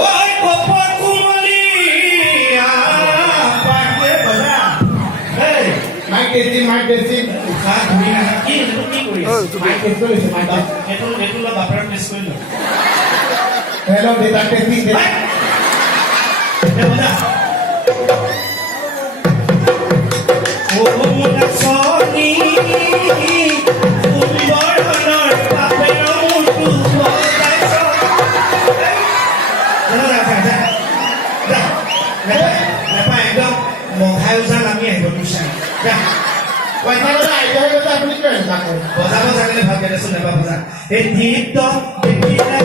ওই কপর কুমলি পাকে বলা এই মাইক টেস্টিং খা ধুই না কি কৰি মাইক টেস্ট কৰিছে মাইক এটো বাপৰা প্লেস কৰি ল হেল্ল ডেটা টেস্টিং এ বলা ও মোনা সনি উম্বরণৰ পাপেৰ মুটু বজাইছ নেপা একদম মহাই উজান আমি আহিব বিচাৰ পইচা বজা আইডিয়া হৈ গৈছে আপুনি কিয় এনেকুৱা কৰে বজাব জানিলে ভালকে দেচোন নেপা বজা এই দীপ্ত দেখিলে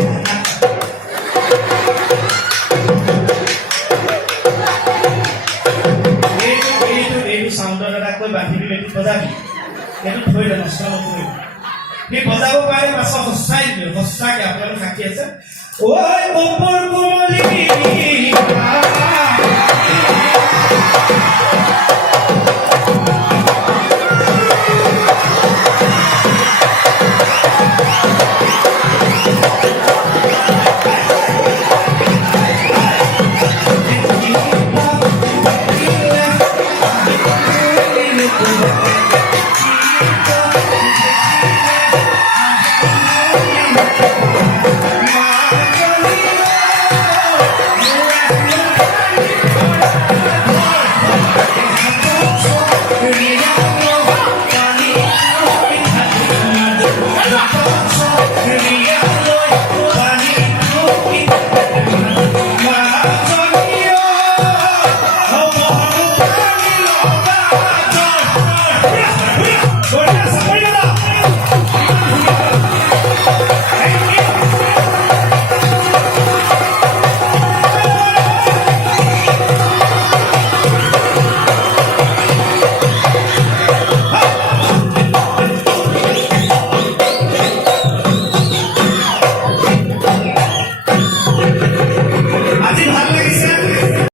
এইটো চাউণ্ডৰ এটা কৈ বান্ধিবি এইটো বজাবি এইটো থৈ দে নষ্ট নকৰিবি সি বজাব পাৰে পাছত সঁচাই দিবি সঁচাকে আপোনালোক সাক্ষী আছে ঐ কপৰ